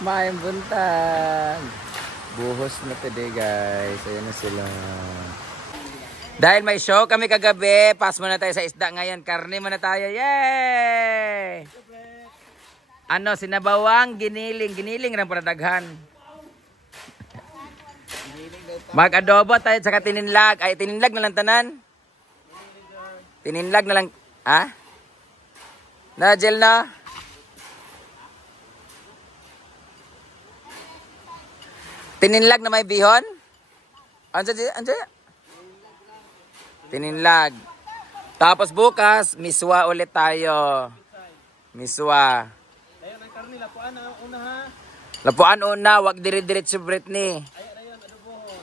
Mayang buntag. Buhos na today guys. Ayan na sila. Dahil may show kami kagabi, pass muna tayo sa isda ngayon. Karne muna tayo. Yay! Ano, sinabawang giniling. Giniling rin para daghan. Mag-adobo tayo sa tininlag. Ay, tininlag na lang tanan. Tininlag na lang. Ha? Najel na? Tininlag na may bihon? Andiyan? Tininlag. Tapos bukas, miswa ulit tayo. Miswa. Ayun ang karne, lapuan na una ha. Lapuan una, wag dire-diretso Britney. Ayun, adobohon.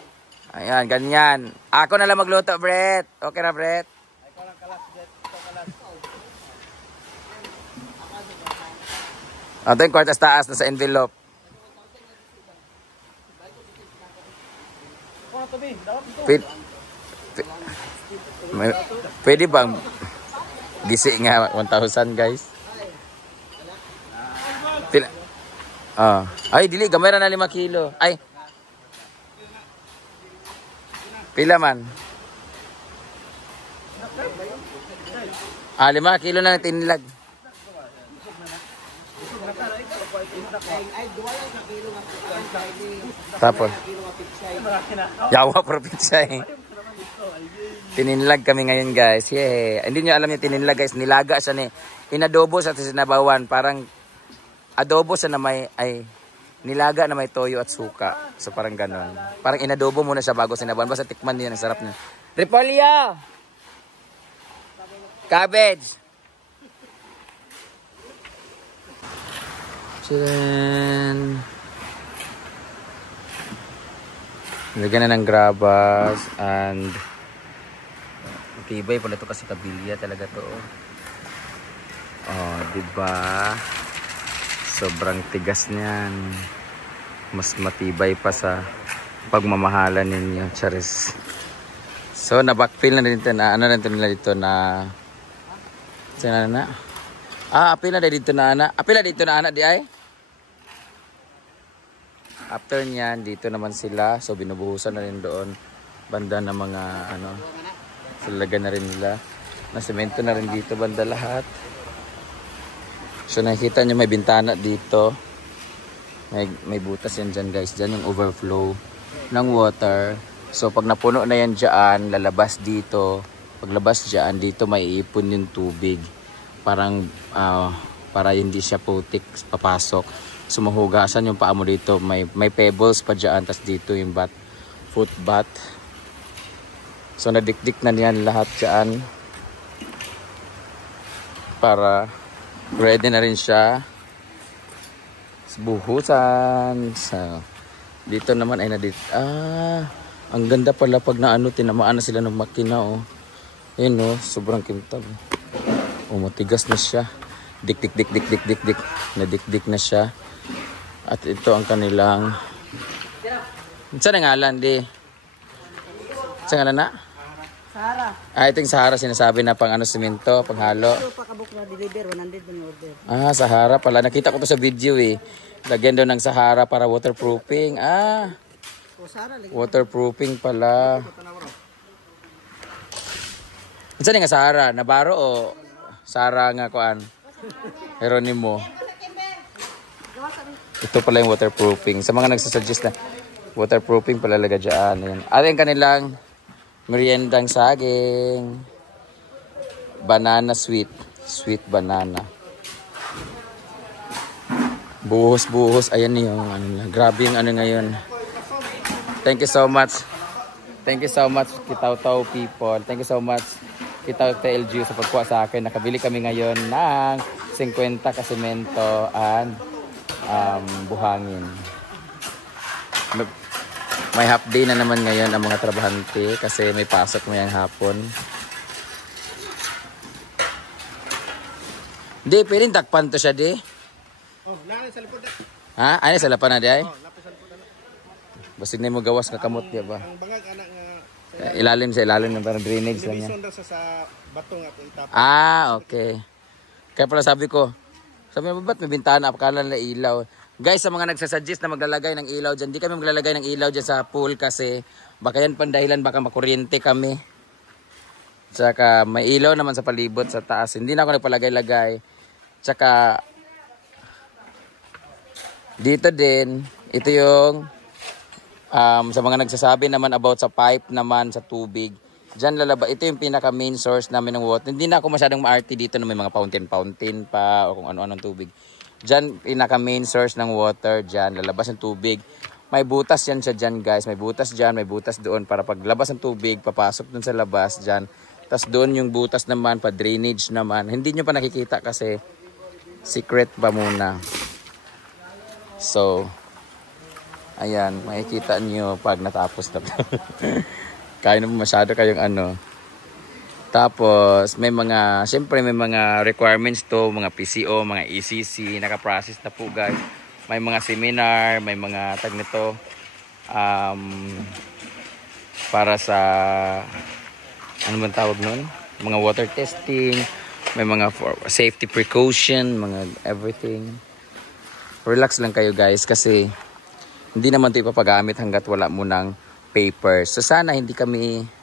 Ayan, ganyan. Ako na lang magluto, Brett. Okay na, Brett? Ay, ko lang kalas, Jet. Ito kalas. Ito yung kwartas taas na sa envelope. Ako na tabi, dapat ito. Pwede bang gisi nga 1,000 guys? Pila? Ay, dili, gamay na 5 kilo. Ay. Pila man? 5 kilo na tinlag. Tapos. Yawa probinsya eh. Tininlag kami ngayon guys. Yeah. Hindi nyo alam yung tininlag guys. Nilaga siya ni. Inadobo sa sinabawan. Parang adobo siya na may, nilaga na may toyo at suka. So parang ganon. Parang inadobo muna siya bago sinabawan. Basta tikman niyo, ang sarap niya. Repolyo! Cabbage! Chilen! Lagyan na ng grabas and tibay pala ito kasi kabilya talaga to. Oh, diba? Sobrang tigas niyan. Mas matibay pa sa pagmamahalan ninyo, charis. So, na-backfill na dito na, ano na dito na, saan na? Apil na dito na, apil na dito na, di ay? After nyan, dito naman sila. So, binubuhusan na rin doon. Banda na mga, Lagyan na rin nila. Nasemento na rin dito banda lahat. So nakikita nyo may bintana dito. May butas yan dyan guys. Dyan yung overflow ng water. So pag napuno na yan dyan, lalabas dito. Paglabas dyan, dito may iipon yung tubig. Parang para hindi siya putik papasok. So mahugasan yung paa mo dito. May pebbles pa dyan. Tapos dito yung foot bath. So nadikdik na niyan lahat dyan para ready na rin siya sa buhusan. So, dito naman ay ang ganda pala pag tinamaan na sila ng makina oh. Ayun oh, sobrang kintab. Oh, matigas na siya. Dik. Nadikdik na siya. At ito ang kanilang saan ang ngalan di? Saan ngalan na? Sahara. Ito yung Sahara sinasabi na pang simento, panghalo. Ito pakabuk na deliver 100 man order. Sahara pala. Nakita ko to sa video eh. Lagyan daw ng Sahara para waterproofing. Sahara lagi. Waterproofing pala. Saan nga Sahara? Nabaro o Sahara nga kuan? Jeronimo. Ito pala yung waterproofing. Sa mga nagsasuggest na waterproofing pala laga dyan. Ayan. At yung kanilang meriendang saging. Banana sweet. Sweet banana. Buhos. Ayan yung grabe yung ngayon. Thank you so much. Thank you so much Kitaw-Taw people. Thank you so much Kitaw-Taw LGU sa pagkuha sa akin. Nakabili kami ngayon ng 50 kasemento and buhangin. May half day na naman ngayon ang mga trabahante kasi may pasok mayang hapon. Di, pwedeng takpan to siya di. Oh, nana sa lipod. Ano sa lapan na di ay? Oh, lapis sa lipod. Basig na mo gawas nga kamot di ba? Ang bangag anak nga Ilalim ng parang drainage lang yan. Division sa bato nga itapon. Okay. Kaya pala sabi mo, ba't may bintana? Akala na ilaw. Guys, sa mga nagsasuggest na maglalagay ng ilaw dyan, di kami maglalagay ng ilaw dyan sa pool kasi baka yan pandahilan, baka makuryente kami. Tsaka may ilaw naman sa palibot sa taas. Hindi na ako nagpalagay-lagay. Tsaka dito din, ito yung sa mga nagsasabi naman about sa pipe naman sa tubig. Diyan lalaba, ito yung pinaka main source namin ng water. Hindi na ako masyadong maarte dito na may mga fountain pa o kung ano-anong tubig. Diyan pinaka main source ng water, diyan lalabas ng tubig. May butas yan siya diyan, guys. May butas diyan, may butas doon para paglabas ng tubig, papasok dun sa labas diyan. Tapos doon yung butas naman pa drainage naman. Hindi nyo pa nakikita kasi secret pa muna. So ayan, makikita nyo pag natapos na. Kaya naman masyado kayong ano. Tapos, may mga, syempre may mga requirements to, mga PCO, mga ECC, naka-process na po guys. May mga seminar, may mga tag nito, para sa, ano man tawag nun? Mga water testing, may mga safety precaution, mga everything. Relax lang kayo guys kasi hindi naman ito ipapagamit hanggat wala mo ng papers. So sana hindi kami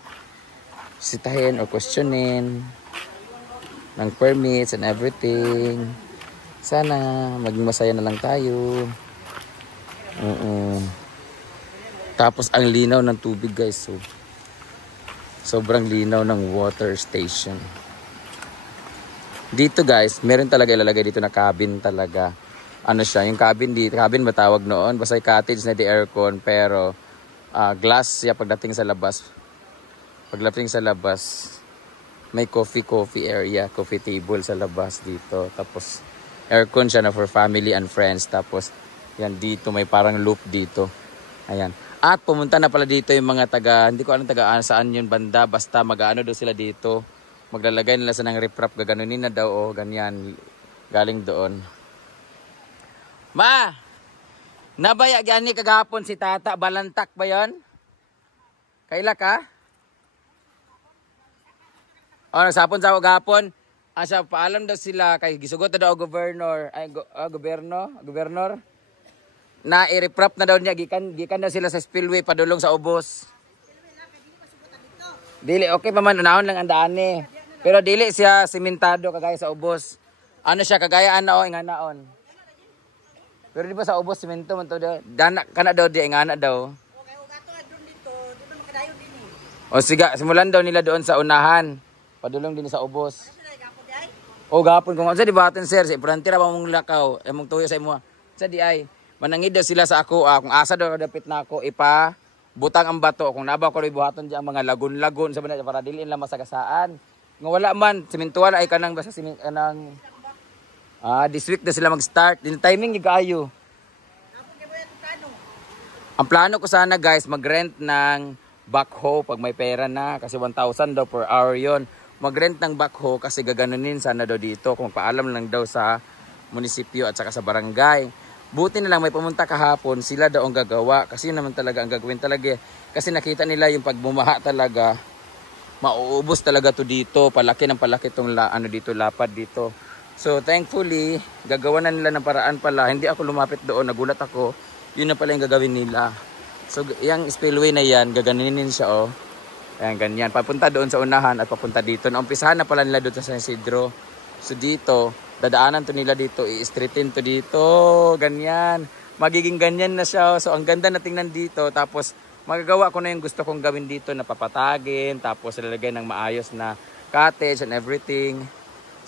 sitahin or questionin ng permits and everything. Sana maging masaya na lang tayo. Tapos ang linaw ng tubig guys. So, sobrang linaw ng water station. Dito guys, meron talaga ilalagay dito na cabin talaga. Ano siya, yung cabin dito, cabin ba tawag noon? Basta cottage na di aircon pero glass siya pagdating sa labas. Pagdating sa labas, may coffee area, coffee table sa labas dito. Tapos, aircon siya na for family and friends. Tapos, yan dito, may parang loop dito. Ayan. At pumunta na pala dito yung mga taga, hindi ko alam taga saan yun banda. Basta mag-ano daw sila dito. Maglalagay nila sa ng riprap, gaganunin na daw, o ganyan. Galing doon. Ma! Nabaya gani kagahapon si tata, balantak ba yon? Kaila ka? O, nagsapon sa gapon. Asa, paalam daw sila kay gisugot na daw governor. Ay, governor. Na i-reprop na daw niya. Gikan daw sila sa spillway padulong sa ubos. Dili, okay pa man. Unahon lang ang daan eh. Pero dili siya simentado kagaya sa ubos. Ano siya, kagaya ana o inganaon. Pero di ba sa ubos, simento man to daw. Dana, kana daw di, ingana daw. O sige, simulan daw nila doon sa unahan. Padulong din sa ubos. O gapon kung sa di batin sir, si frontera pa mong lakaw, mong tuyo sa imo. Sa di ay manangid daw sila sa ako, kung asa daw dapit na ako ipa butang ang bato kung nabaw ko buhaton diyan mga lagun-lagun sa banay para dili lang masagasaan. Nga wala man simentuan ay kanang basta kanang this week na sila mag-start. Din timing gigayo. Ang plano ko sana guys mag-rent ng backhoe pag may pera na kasi 1,000 daw per hour 'yon. Mag-rent ng backhoe kasi gaganunin sana daw dito kung paalam lang daw sa munisipyo at saka sa barangay. Buti na lang may pumunta kahapon, sila daw ang gagawa kasi yun naman talaga ang gagawin talaga. Kasi nakita nila yung pagbumaha talaga, mauubos talaga to dito, palaki ng palaki itong dito, lapad dito. So thankfully, gagawa na nila ng paraan pala. Hindi ako lumapit doon, nagulat ako. Yun na pala yung gagawin nila. So yung spillway na yan, gaganunin siya oh. Ayan, ganyan. Papunta doon sa unahan at papunta dito. Naumpisahan na pala nila doon sa San Isidro. So dito, dadaanan to nila dito. I-streetin to dito. Ganyan. Magiging ganyan na siya. So ang ganda na tingnan dito. Tapos magagawa ko na yung gusto kong gawin dito na papatagin. Tapos lalagay ng maayos na cottage and everything.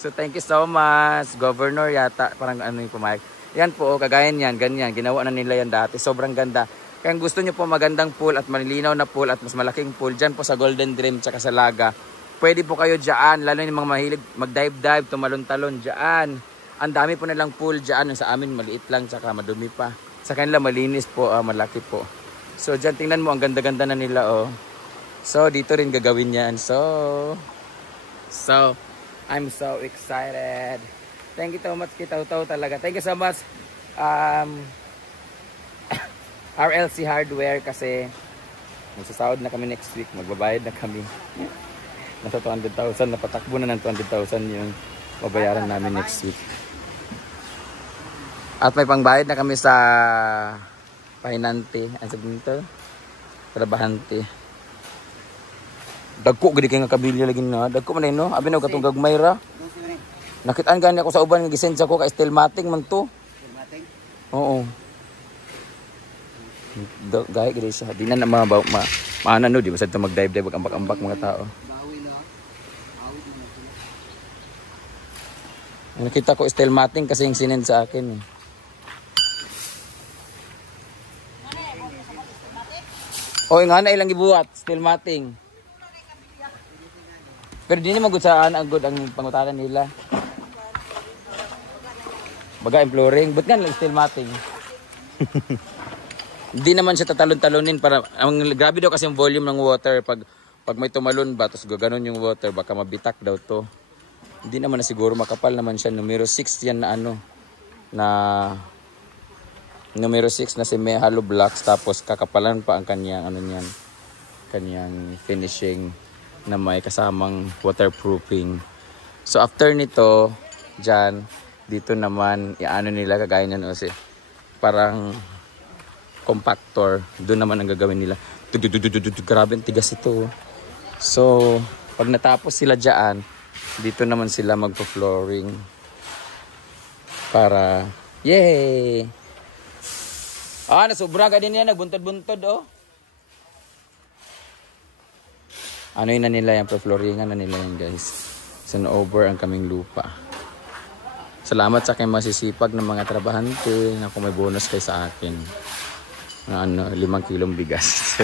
So thank you so much. Governor yata. Parang ano yung pumayag. Yan po, kagaya niyan. Ganyan. Ginawa na nila yan dati. Sobrang ganda. Kaya gusto nyo po magandang pool at malinaw na pool at mas malaking pool, dyan po sa Golden Dream tsaka sa Laga. Pwede po kayo dyan, lalo yung mga mahilig mag-dive-dive, tumalon-talon dyan. Ang dami po nilang pool dyan, sa amin maliit lang tsaka madumi pa. Sa kanila malinis po, malaki po. So dyan tingnan mo, ang ganda-ganda na nila oh. So dito rin gagawin yan. So I'm so excited. Thank you so much Kitaw-Taw talaga. Thank you so much. RLC Hardware kasi magsasahod na kami next week, magbabayad na kami. Nasa 200,000, napatakbo na ng 200,000 yung babayaran namin next week. At may pangbayad na kami sa pahinante. Ano sabihin nito? Trabahante. Dagko gudi kay nga kabilya lagi na. Dagko man no. Abi na katong gagmay ra. Nakitaan gani ako sa uban nga gisend ko ka steel mating man to. Oo. Gaya gid siya. Di na maana no, di ba sad ta mag-dive ambak-ambak mga tao. Nakita ko steel mating kasi yung sinend sa akin eh. O nga na ilang gibuhat, steel mating. Pero di naman good saan ang good ang pangutaran nila. Baga imploring, but nga lang steel mating. Hindi naman siya tatalon-talonin para ang grabe daw kasi yung volume ng water pag may tumalon ba tapos gaganon yung water baka mabitak daw to. Hindi naman na siguro makapal naman siya. Numero 6 yan na ano. Na numero 6 na si may hollow blocks. Tapos kakapalan pa ang kanyang ano niyan. Kanyang finishing na may kasamang waterproofing. So after nito, dyan, dito naman, iaano nila kagaya niyan kasi parang compactor. Doon naman ang gagawin nila. Grabe, tigas ito. So, pag natapos sila dyan, dito naman sila magpo-flooring para yay! Nasobra ka din yan, nagbuntod-buntod oh. Ano yun na nila yan, pa-flooringan na nila yan guys. So na-over ang kaming lupa. Salamat sa aking masisipag ng mga trabahante na kung may bonus kayo sa akin. Na 5 kilong bigas.